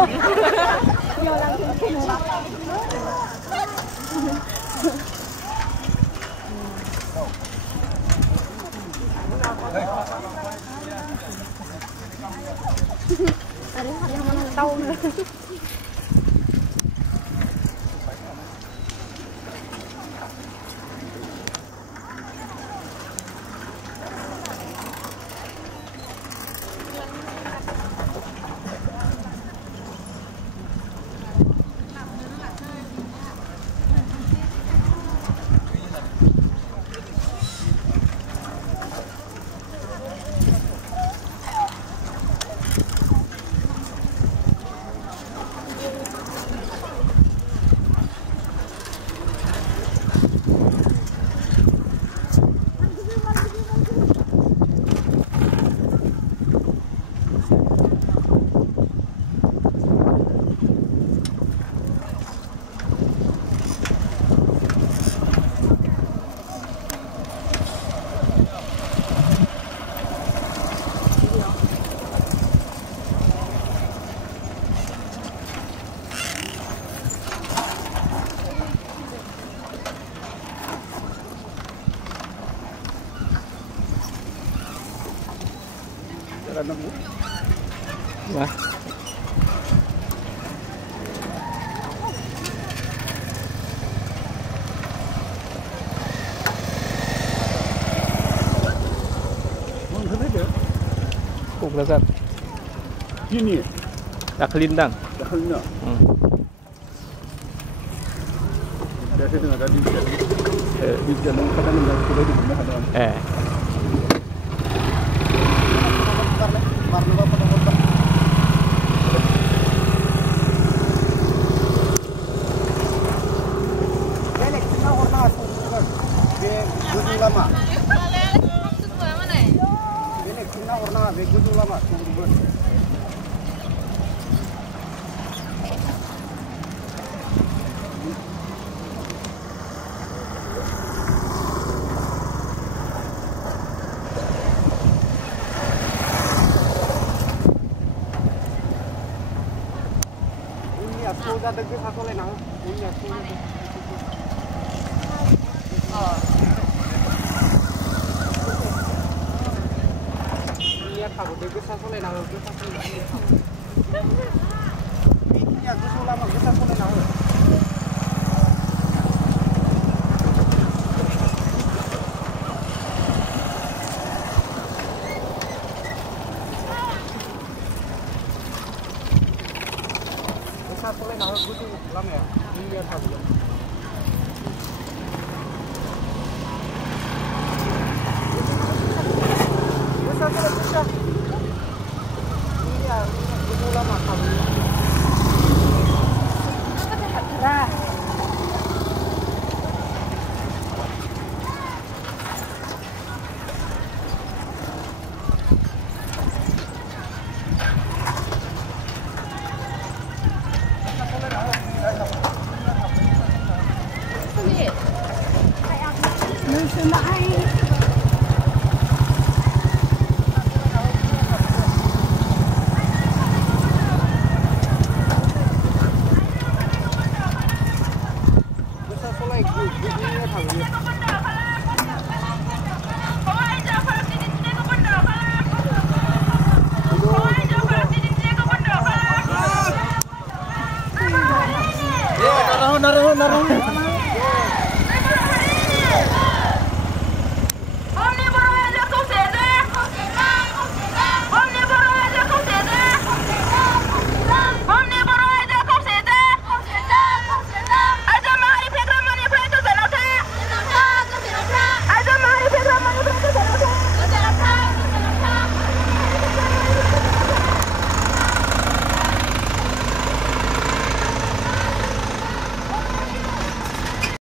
Nhiều lắm thì ada yang mana tahu nữa. Wah. Kok berasal? Ini. Dak lindang. Dak lindang. Biasa dengan tadi. Di jalan kadang-kadang sudah di mana ada. Lama. Ini kena warna begitu lama. Ini aku udah deket satu lenang. Ini aku. Aku deket satu lenang. Ini aku sulama deket satu lenang. Satu lenang aku tuh lama ya. Ini aku.